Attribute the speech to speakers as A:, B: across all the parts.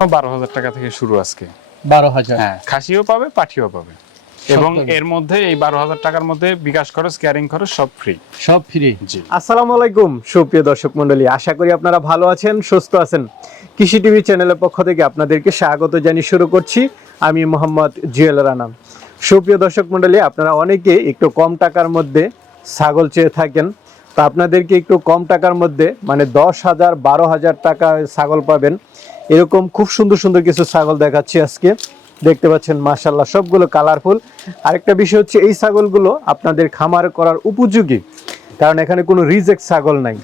A: বারো হাজার টাকা থেকে শুরু আজকে।
B: বারো হাজার।
A: হ্যাঁ খাসিও পাবে পাঠিও পাবে। এবং এর মধ্যে এই বারো হাজার টাকার মধ্যে বিকাশ খরচ ক্যারিং খরচ সব ফ্রি
B: সব ফ্রি
A: জি।
C: আসসালামু আলাইকুম সুপ্রিয় দর্শক মণ্ডলী। আশা করি আপনারা ভালো আছেন সুস্থ আছেন। কৃষি টিভি চ্যানেলের পক্ষ থেকে আপনাদেরকে স্বাগত জানিয়ে শুরু করছি। আমি মোহাম্মদ জুয়েল রানা। সুপ্রিয় দর্শক মন্ডলী আপনারা অনেকে একটু কম টাকার মধ্যে ছাগল চেয়ে থাকেন। তো আপনাদেরকে একটু কম টাকার মধ্যে মানে দশ হাজার বারো হাজার টাকা ছাগল পাবেন। এরকম খুব সুন্দর সুন্দর কিছু ছাগল দেখাচ্ছি আজকে। দেখতে পাচ্ছেন মাশাল্লাহ সবগুলো কালারফুল আরেকটা বিষয় হচ্ছে, এই ছাগলগুলো আপনাদের খামার করার উপযোগী। কারণ এখানে কোনো রিজেক্ট ছাগল নাই।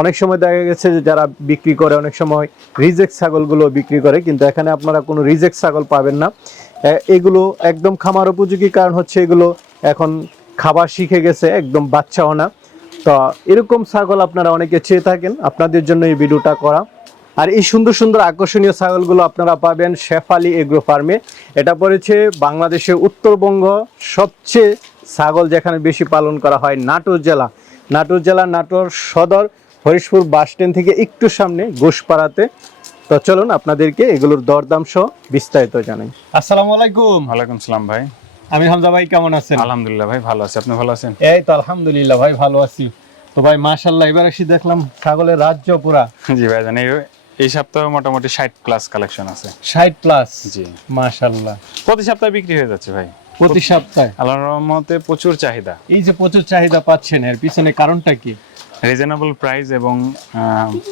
C: অনেক সময় দেখা গেছে যে যারা বিক্রি করে, অনেক সময় রিজেক্ট ছাগলগুলো বিক্রি করে, কিন্তু এখানে আপনারা কোনো রিজেক্ট ছাগল পাবেন না। এগুলো একদম খামার উপযোগী, কারণ হচ্ছে এগুলো এখন খাবার শিখে গেছে, একদম বাচ্চাও না। তো এরকম ছাগল আপনারা অনেকে চেয়ে থাকেন, আপনাদের জন্য এই ভিডিওটা করা। আর এই সুন্দর সুন্দর আকর্ষণীয় ছাগলগুলো আপনারা পাবেন শেফালি এগ্রো ফার্মে। এটা পড়েছে বাংলাদেশের উত্তরবঙ্গ সবচেয়ে ছাগল যেখানে বেশি পালন করা হয় নাটোর জেলা। নাটোর জেলা নাটোর সদর হরিশপুর বাস স্ট্যান্ড থেকে একটু সামনে গোসপাড়াতে তো চলুন আপনাদেরকে এগুলোর দরদাম সহ বিস্তারিত জানাই।
B: আসসালামু আলাইকুম।
A: ওয়ালাইকুম সালাম ভাই।
B: আমি হামজা ভাই কেমন আছেন?
A: আলহামদুলিল্লাহ ভাই ভালো আছি। আপনি ভালো আছেন?
B: এই তো আলহামদুলিল্লাহ ভাই ভালো আছি। তো ভাই মাশাল্লাহ এবার এসে দেখলাম ছাগলের রাজ্য পুরা।
A: জি ভাই জানি এই সপ্তাহে মোটামুটি ষাট প্লাস কালেকশন আছে।
B: ষাট প্লাস
A: জি।
B: মাশাল্লাহ
A: প্রতি সপ্তাহে বিক্রি হয়ে যাচ্ছে ভাই।
B: প্রতি সপ্তাহে?
A: আল্লাহর রহমতে প্রচুর চাহিদা।
B: এই যে প্রচুর চাহিদা পাচ্ছেন এর পিছনে কারণটা কি?
A: রিজনেবল প্রাইস এবং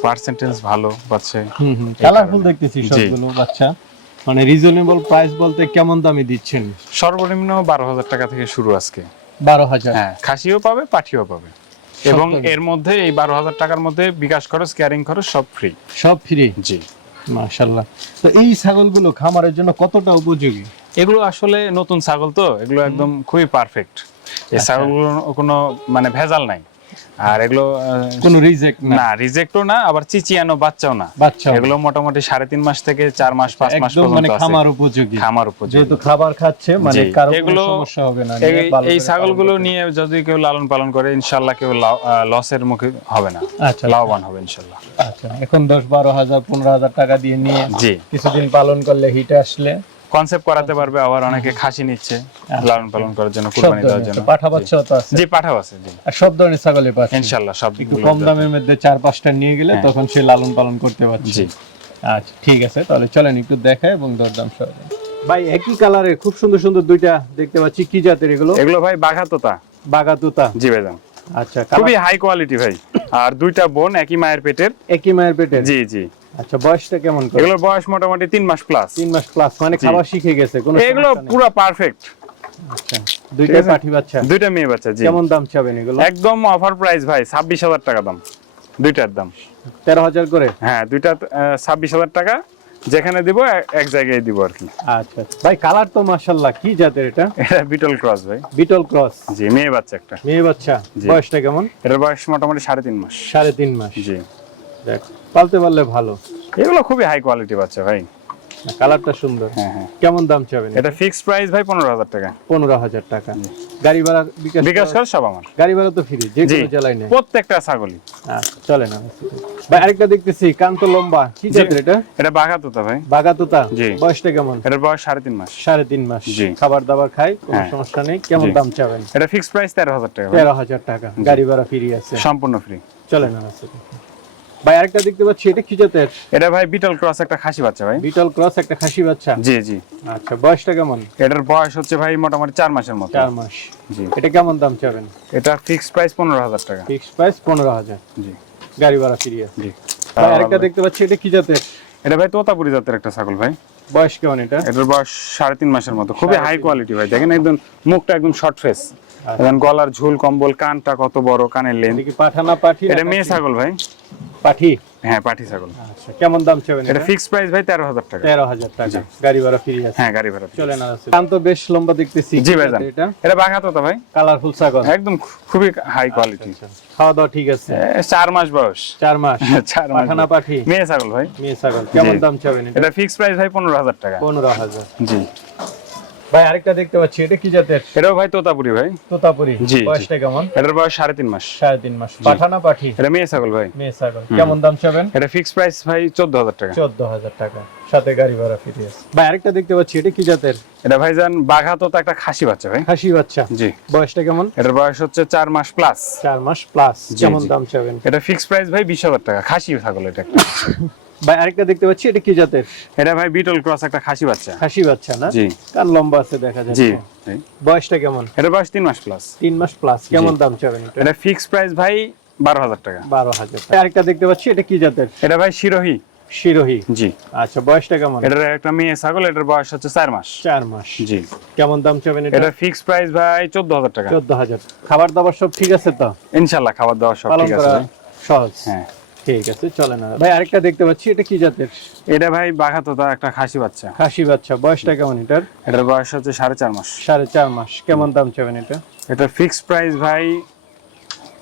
A: পার্সেন্টেজ ভালো পাচ্ছে।
B: হুম হুম। কালারফুল দেখতেছি সবগুলো বাচ্চা। মানে রিজনেবল প্রাইস বলতে কেমন দামে দিচ্ছেন?
A: সর্বনিম্ন বারো হাজার টাকা থেকে শুরু আজকে।
B: বারো হাজার।
A: হ্যাঁ খাসিও পাবে পাঠিও পাবে। এবং এর মধ্যে এই বারো হাজার টাকার মধ্যে বিকাশ খরচ ক্যারিং খরচ সব ফ্রি
B: সব ফ্রি
A: জি।
B: মাশাল্লাহ তো এই ছাগলগুলো খামারের জন্য কতটা উপযোগী?
A: এগুলো আসলে নতুন ছাগল তো এগুলো একদম খুবই পারফেক্ট এই
B: আচ্ছা।
A: ছাগলগুলো কোনো মানে ভেজাল নাই। আর এগুলো
B: কোনো রিজেক্ট না?
A: না রিজেক্টও না আবার চিচিয়ানো বাচ্চাও না।
B: বাচ্চা
A: এগুলো মোটামুটি সাড়ে তিন মাস থেকে চার মাস পাঁচ মাস
B: একদম মানে
A: পর্যন্ত
B: খামার উপযোগী।
A: খামার উপযোগী।
B: যেহেতু খাবার খাচ্ছে মানে কারও
A: এগুলো-
B: সমস্যা হবে না
A: এই- ছাগলগুলো নিয়ে যদি কেউ লালন পালন করে ইনশাল্লাহ কেউ লসের মুখে হবে না।
B: আচ্ছা।
A: লাভবান হবে ইনশাল্লাহ।
B: আচ্ছা এখন দশ বারো হাজার পনেরো হাজার টাকা দিয়ে নিয়ে কিছুদিন পালন করলে হিটে আসলে
A: কনসেপ্ট করাতে পারবে আবার অনেকে খাসি নিচ্ছে লালন পালন করার জন্য
B: আচ্ছা।
A: কুরবানি দেওয়ার জন্য।
B: পাঠা বাচ্চাও তো আছে।
A: জি পাঠাও আছে জি।
B: আর সব ধরনের ছাগলই পাচ্ছে।
A: ইনশাল্লাহ সব
B: একটু কম দামের মধ্যে চার পাঁচটা নিয়ে গেলে
A: হ্যাঁ।
B: তখন সে লালন পালন করতে পারছে।
A: জি।
B: আচ্ছা ঠিক আছে তাহলে চলেন একটু দেখায় এবং দরদাম সহ।
C: ভাই একই কালারের খুব সুন্দর সুন্দর দুইটা দেখতে পাচ্ছি কি জাতের এগুলো?
A: এগুলো ভাই বাঘা তোতা
C: বাগাতুতা
A: জি ভাইজান।
C: আচ্ছা
A: খুবই হাই কোয়ালিটি ভাই। আর দুইটা বোন একই মায়ের পেটের।
C: একই মায়ের পেটের?
A: জি জি।
C: আচ্ছা বয়সটা কেমন করে?
A: এগুলোর বয়স মোটামুটি তিন মাস প্লাস
C: তিন মাস প্লাস মানে। খাবার শিখে গেছে কোনো
A: এগুলো পুরো পারফেক্ট
C: আচ্ছা দুইটাই
A: আছে?
C: পাঠি বাচ্চা?
A: দুইটা মেয়ে বাচ্চা জি।
C: কেমন দাম চাবেন এগুলো?
A: একদম অফার প্রাইস ভাই ছাব্বিশ হাজার টাকা দাম। দুইটার দাম।
C: তেরো হাজার করে?
A: হ্যাঁ দুইটা ছাব্বিশ হাজার টাকা। যেখানে দিব এক জায়গায় দিব আর কি।
C: আচ্ছা ভাই কালার তো মাশাল্লাহ কি জাতের এটা?
A: এটা বিটল ক্রস ভাই।
C: বিটল ক্রস
A: জি মেয়ে বাচ্চা একটা।
C: মেয়ে বাচ্চা। বয়সটা কেমন?
A: এটার বয়স মোটামুটি সাড়ে তিন মাস।
C: সাড়ে তিন মাস।
A: জি।
C: দেখ। পালতে পারলে ভালো।
A: এগুলো খুবই হাই কোয়ালিটি বাচ্চা ভাই।
C: কালারটা সুন্দর।
A: হ্যাঁ হ্যাঁ।
C: কেমন দাম চাবেন?
A: এটা ফিক্সড প্রাইস ভাই পনেরো হাজার টাকা।
C: পনেরো হাজার টাকা। গাড়ি ভাড়া বিকাশ
A: বিকাশ
C: করা-
A: সব আমার।
C: গাড়ি ভাড়া তো ফ্রি যে কোনো জেলায় নেই
A: প্রত্যেকটা ছাগলই।
C: আচ্ছা, চলে না ভাই আরেকটা দেখতেছি কান্ত লম্বা। কি জাতের এটা?
A: এটা বাঘা তোতা ভাই।
C: বাগাতুতা
A: জি।
C: বয়সটা কেমন?
A: এটার বয়স সাড়ে তিন মাস।
C: সাড়ে তিন মাস। খাবার দাবার খাই কোনো
A: হ্যাঁ।
C: সমস্যা নেই। কেমন দাম চাবেন?
A: এটা ফিক্সড প্রাইস তেরো হাজার টাকা।
C: তেরো হাজার টাকা। গাড়ি ভাড়া ফ্রি আছে।
A: সম্পূর্ণ ফ্রি
C: চলে না। ভাই আরেকটা দেখতে পাচ্ছি এটা কি জাতের?
A: এটা ভাই বিটল ক্রস একটা খাসি বাচ্চা ভাই।
C: বিটল ক্রস একটা খাসি বাচ্চা?
A: জি জি।
C: আচ্ছা বয়সটা কেমন?
A: এটার বয়স হচ্ছে ভাই মোটামুটি চার মাসের মতো।
C: চার মাস।
A: জি।
C: এটা কেমন দাম চাবেন?
A: এটা ফিক্সড প্রাইস পনেরো হাজার টাকা।
C: ফিক্স প্রাইস পনেরো হাজার।
A: জি।
C: গাড়ি ভাড়া ফ্রি আছে
A: জি।
C: ভাই আরেকটা দেখতে পাচ্ছি এটা কি জাতের?
A: এটা ভাই তোতাপুরি জাতের একটা ছাগল ভাই।
C: বয়স কেমন এটা?
A: এটার বয়স সাড়ে তিন মাসের মতো। খুবই হাই কোয়ালিটি ভাই। দেখেন একদম মুখটা একদম শর্ট ফেস
C: আচ্ছা।
A: গলার ঝুল কম্বল কানটা কত বড় কানের লেন
C: পাঠানা পাঠি
A: এটা মেয়ে ছাগল ভাই।
C: পাঠি?
A: হ্যাঁ পাঠি ছাগল।
C: আচ্ছা কেমন দাম চাবেন
A: এটা ফিক্সড প্রাইস ভাই তেরো হাজার টাকা।
C: তেরো হাজার টাকা। গাড়ি ভাড়া ফ্রি আছে?
A: হ্যাঁ গাড়ি ভাড়া
C: চলে না আছে। দাম তো বেশ লম্বা দেখতেছি।
A: জি ভাই
C: এটা
A: এটা? বাঘা তোতা ভাই।
C: কালারফুল ছাগল।
A: একদম খুবই হাই কোয়ালিটি
C: আচ্ছা, খাওয়া দাওয়া ঠিক আছে?
A: চার মাস বয়স।
C: চার মাস।
A: চার মাস
C: পাঠানা পাঠি?
A: মেয়ে ছাগল ভাই।
C: মেয়ে ছাগল। কেমন দাম চাবেন এটা?
A: ফিক্সড প্রাইস ভাই পনেরো হাজার টাকা।
C: পনেরো হাজার।
A: জি।
C: ভাই আরেকটা দেখতে পাচ্ছি এটা কি জাতের?
A: এটাও ভাই তোতাপুরি ভাই।
C: তোতাপুরি।
A: জি।
C: বয়সটা কেমন?
A: এটার বয়স সাড়ে তিন মাস।
C: সাড়ে তিন মাস। পাঠা না পাঠি?
A: এটা মেয়ে ছাগল ভাই।
C: মেয়ে ছাগল। কেমন দাম চাবেন?
A: এটা ফিক্সড প্রাইস ভাই চোদ্দ হাজার টাকা।
C: চোদ্দ হাজার টাকা। সাথে গাড়ি ভাড়া ফিরে আছে। ভাই আরেকটা দেখতে পাচ্ছি এটা কি জাতের?
A: এটা ভাইজান বাঘা তো একটা খাসি বাচ্চা ভাই।
C: খাসি বাচ্চা।
A: জি।
C: বয়সটা কেমন?
A: এটার বয়স হচ্ছে চার মাস প্লাস
C: চার মাস প্লাস কেমন দাম চাবেন?
A: এটা ফিক্সড প্রাইস ভাই বিশ হাজার টাকা। খাসি ছাগল এটা একটা।
C: ভাই আরেকটা দেখতে পাচ্ছি এটা কি জাতের?
A: এটা ভাই বিটল ক্রস একটা খাসি বাচ্চা।
C: খাসি বাচ্চা না?
A: জি।
C: কান লম্বা আছে দেখা যাচ্ছে?
A: জি।
C: বয়সটা কেমন?
A: এটার বয়স তিন মাস প্লাস
C: তিন মাস প্লাস কেমন দাম চাবেন এটা?
A: এটা ফিক্সড প্রাইস ভাই বারো হাজার টাকা।
C: বারো হাজার ভাই আরেকটা দেখতে পাচ্ছি এটা কি জাতের?
A: এটা ভাই শিরোহি।
C: শিরোহি।
A: জি।
C: আচ্ছা বয়সটা কেমন?
A: এটার একটা মেয়ে ছাগল এটার বয়স হচ্ছে চার মাস।
C: চার মাস।
A: জি।
C: কেমন দাম চাবেন এটা?
A: এটা ফিক্সড প্রাইস ভাই চোদ্দ হাজার টাকা।
C: চোদ্দ হাজার। খাবার দাবার সব ঠিক আছে তো?
A: ইনশাল্লাহ খাবার দাবার সব ঠিক আছে
C: সহজ।
A: হ্যাঁ।
C: ঠিক আছে চলে না। ভাই আরেকটা দেখতে পাচ্ছি এটা কি জাতের?
A: এটা ভাই বাঘা তোতা একটা খাসি বাচ্চা।
C: খাসি বাচ্চা বয়সটা কেমন এটার?
A: এটার বয়স হচ্ছে সাড়ে চার মাস।
C: সাড়ে চার মাস কেমন দাম চাবেন এটা?
A: এটার ফিক্সড প্রাইস ভাই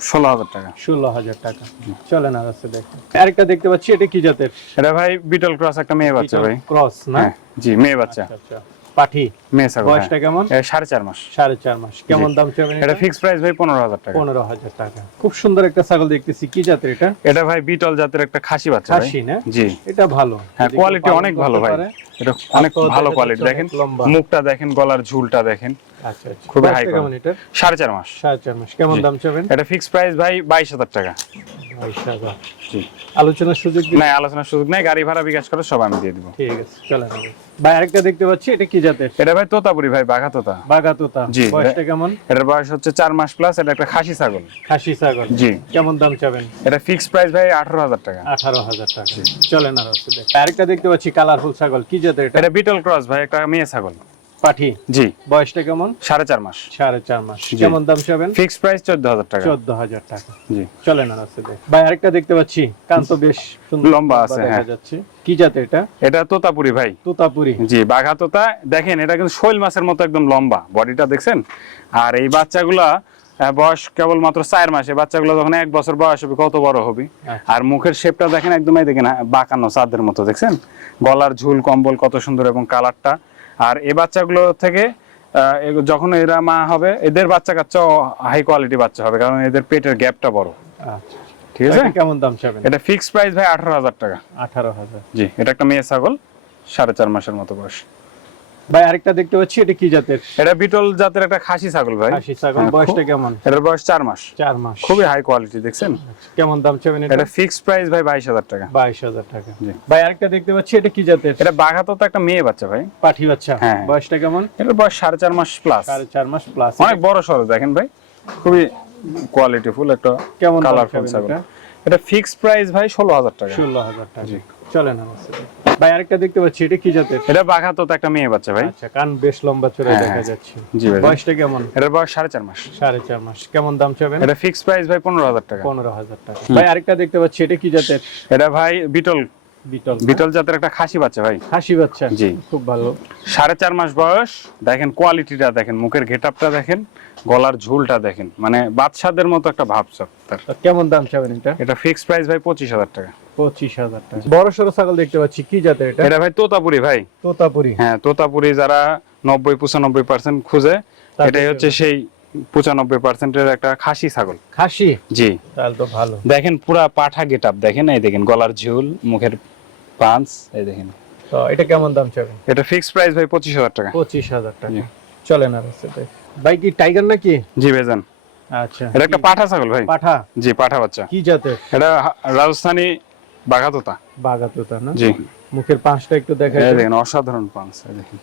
A: ষোলো হাজার টাকা।
C: ষোলো হাজার টাকা। চলে না রাস্তা দেখো আরেকটা দেখতে পাচ্ছি এটা কি জাতের?
A: এটা ভাই বিটল ক্রস একটা মেয়ে বাচ্চা ভাই।
C: ক্রস না?
A: হ্যাঁ জি মেয়ে বাচ্চা।
C: আচ্ছা, আচ্ছা। পাঠি
A: মেয়ে ছাগল
C: বয়সটা
A: হ্যাঁ।
C: কেমন?
A: সাড়ে চার মাস।
C: সাড়ে চার মাস। কেমন দাম চাবেন
A: এটা ফিক্স প্রাইস ভাই পনেরো হাজার টাকা।
C: পনেরো হাজার টাকা। খুব সুন্দর একটা ছাগল দেখতেছি। কি জাতের এটা?
A: এটা ভাই বিটল জাতের একটা খাসি বাচ্চা
C: খাসি না?
A: জি।
C: এটা ভালো।
A: হ্যাঁ কোয়ালিটি অনেক ভালো ভাই। এটা অনেক ভালো কোয়ালিটি দেখেন মুখটা দেখেন গলার ঝুলটা দেখেন। খুবই
C: বয়সটা
A: high
C: কেমন এটা
A: সাড়ে চার মাস।
C: সাড়ে চার মাস। কেমন দাম চাবেন?
A: এটা ফিক্সড প্রাইস ভাই বাইশ হাজার টাকা।
C: আলোচনার সুযোগ দিন।
A: না আলোচনার সুযোগ নাই গাড়ি ভাড়া বিকাশ করে সব আমি দিয়ে দিব।
C: ঠিক আছে চলে না ভাই আরেকটা দেখতে পাচ্ছি এটা কি জাতের?
A: এটা ভাই তোতাপুরি ভাই বাঘা তোতা।
C: বাঘা তোতা।
A: জি।
C: বয়সটা কেমন?
A: এটার বয়স হচ্ছে চার মাস প্লাস এটা একটা খাসি ছাগল।
C: খাসি ছাগল।
A: জি।
C: কেমন দাম চাবেন?
A: এটা ফিক্সড প্রাইস ভাই আঠারো হাজার টাকা।
C: আঠারো হাজার টাকা। চলে না রাস্তা আরেকটা দেখতে পাচ্ছি কালারফুল ছাগল। কি জাতের এটা?
A: এটা বিটল ক্রস ভাই একটা মেয়ে ছাগল।
C: পাঠি।
A: জি।
C: বয়সটা কেমন?
A: সাড়ে চার মাস।
C: সাড়ে চার মাস। কেমন দাম চাবেন
A: ফিক্সড প্রাইস চোদ্দ হাজার টাকা।
C: চোদ্দ হাজার টাকা।
A: জি।
C: চলে না রাস্তা দেখ ভাই আরেকটা দেখতে পাচ্ছি। কান তো বেশ সুন্দর
A: লম্বা আছে,
C: দেখা
A: হ্যাঁ।
C: যাচ্ছে। কি জাত এটা?
A: এটা তোতাপুরি ভাই।
C: তোতাপুরি।
A: জি বাঘা তোতা। দেখেন এটা কিন্তু শৈল মাছের মতো একদম লম্বা বডিটা দেখছেন? আর এই বাচ্চাগুলা বয়স কেবলমাত্র চার মাসে। বাচ্চাগুলো যখন এক বছর বয়স হবে কত বড় হবে?
C: আচ্ছা।
A: আর মুখের শেপটা দেখেন একদমই দেখেন বাঁকানো চাঁদের মতো দেখছেন? গলার ঝুল কম্বল কত সুন্দর এবং কালারটা আর এই বাচ্চাগুলো থেকে যখন এরা মা হবে এদের বাচ্চা কাচ্চা হাই কোয়ালিটি বাচ্চা হবে কারণ এদের পেটের গ্যাপটা বড়।
C: আচ্ছা।
A: ঠিক আছে?
C: কেমন দাম চাবেন?
A: এটা ফিক্সড প্রাইস ভাই আঠারো হাজার টাকা।
C: আঠারো হাজার।
A: জি এটা একটা মেয়ে ছাগল সাড়ে চার মাসের মতো বয়স।
C: ভাই আরেকটা দেখতে পাচ্ছি এটা কি জাতের?
A: এটা বিটল জাতের একটা খাসি ছাগল ভাই।
C: খাসি ছাগল বয়সটা কেমন?
A: এটার বয়স চার মাস।
C: চার মাস।
A: খুবই হাই কোয়ালিটি দেখছেন?
C: কেমন দাম চাবেন এটা?
A: এটা ফিক্সড প্রাইস ভাই বাইশ হাজার টাকা।
C: বাইশ হাজার টাকা।
A: জি।
C: ভাই আরেকটা দেখতে পাচ্ছি এটা কি জাতের?
A: এটা বাঘাতো তো একটা মেয়ে বাচ্চা ভাই।
C: পাঠি বাচ্চা।
A: হ্যাঁ।
C: বয়সটা কেমন?
A: এটার বয়স সাড়ে চার মাস প্লাস
C: সাড়ে চার মাস প্লাস
A: অনেক বড় সড়ো দেখেন ভাই। খুবই কোয়ালিটি ফুল একটা
C: কেমন
A: কালারফুল ছাগল।
C: এটা?
A: ফিক্সড প্রাইস ভাই ষোলো হাজার টাকা।
C: ষোলো হাজার টাকা।
A: জি।
C: চলে না ভাই আরেকটা দেখতে পাচ্ছি এটা কি জাতের?
A: এটা বাঘাতো তো একটা মেয়ে বাচ্চা ভাই।
C: আচ্ছা কান বেশ লম্বা চড়া
A: হ্যাঁ,
C: দেখা
A: হ্যাঁ।
C: যাচ্ছে।
A: জি ভাই।
C: বয়সটা কেমন?
A: এটার বয়স সাড়ে চার মাস।
C: সাড়ে চার মাস। কেমন দাম চাবেন?
A: এটা ফিক্সড প্রাইস ভাই পনেরো হাজার টাকা।
C: পনেরো হাজার টাকা। ভাই আরেকটা দেখতে পাচ্ছি এটা কি জাতের?
A: এটা ভাই বিটল।
C: বিটল
A: বিটল জাতের একটা খাসি বাচ্চা ভাই।
C: খাসি বাচ্চা।
A: জি।
C: খুব ভালো।
A: সাড়ে চার মাস বয়স। দেখেন কোয়ালিটিটা দেখেন মুখের গেটআপটা দেখেন গলার ঝুলটা দেখেন। মানে বাদশাদের মতো একটা ভাব সব তার।
C: কেমন দাম চাবেন এটা?
A: এটা ফিক্সড প্রাইস ভাই পঁচিশ হাজার টাকা।
C: পঁচিশ হাজার টাকা। বড় সড়ো ছাগল দেখতে পাচ্ছি কি জাতের এটা?
A: এটা ভাই তোতাপুরি ভাই।
C: তোতাপুরি।
A: হ্যাঁ তোতাপুরি যারা নব্বই পঁচানব্বই পার্সেন্ট খুঁজে এটাই হচ্ছে সেই পঁচানব্বই পার্সেন্টের একটা খাসি ছাগল।
C: খাসি?
A: জি।
C: তাহলে তো ভালো।
A: দেখেন পুরা পাঠা গেটআপ দেখেন এই দেখেন গলার ঝুল মুখের পাঁচ এই দেখেন।
C: তো এটা কেমন দাম চাবেন?
A: এটা ফিক্সড প্রাইস ভাই পঁচিশ হাজার টাকা।
C: পঁচিশ হাজার টাকা। চলে না ভাই কি টাইগার নাকি?
A: জি ভাইজান।
C: আচ্ছা।
A: এটা একটা পাঠা ছাগল ভাই।
C: পাঠা?
A: জি পাঠা বাচ্চা।
C: কি জাতের?
A: এটা রাজস্থানী বাঘাতোতা?
C: না?
A: জি।
C: মুখের পাঁচটা একটু দেখা
A: দেখেন অসাধারণ পাঁচ দেখেন।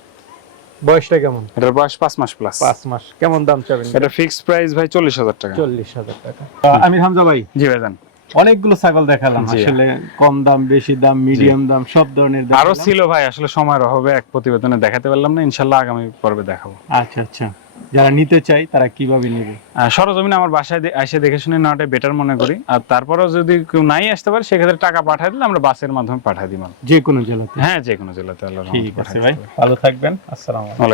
C: বয়সটা কেমন?
A: এটার বয়স পাঁচ মাস প্লাস
C: পাঁচ মাস। কেমন দাম চাবেন?
A: এটা ফিক্সড প্রাইস ভাই চল্লিশ হাজার টাকা।
C: চল্লিশ হাজার টাকা। আমি হামজা ভাই
A: জি ভাইজান
C: অনেকগুলো ছাগল দেখালাম আসলে কম দাম বেশি দাম মিডিয়াম দাম সব ধরনের আরও
A: ছিল ভাই আসলে সময়ের অভাবে এক প্রতিবেদনে দেখাতে পারলাম না ইনশাল্লাহ আগামী পর্বে দেখাবো।
C: আচ্ছা আচ্ছা। যারা নিতে চাই তারা কীভাবে নেবে?
A: আর সরজমিনে আমার বাসায় এসে দেখে শুনে নেওয়াটাই বেটার মনে করি। আর তারপরেও যদি কেউ নাই আসতে পারে সেক্ষেত্রে টাকা পাঠাই দিলে আমরা বাসের মাধ্যমে পাঠাই দিই।
C: যে কোনো জেলাতে।
A: হ্যাঁ যে কোনো জেলাতে আল্লাহর রহমতে
C: ঠিক আছে ভাই ভালো থাকবেন আসসালামু আলাইকুম।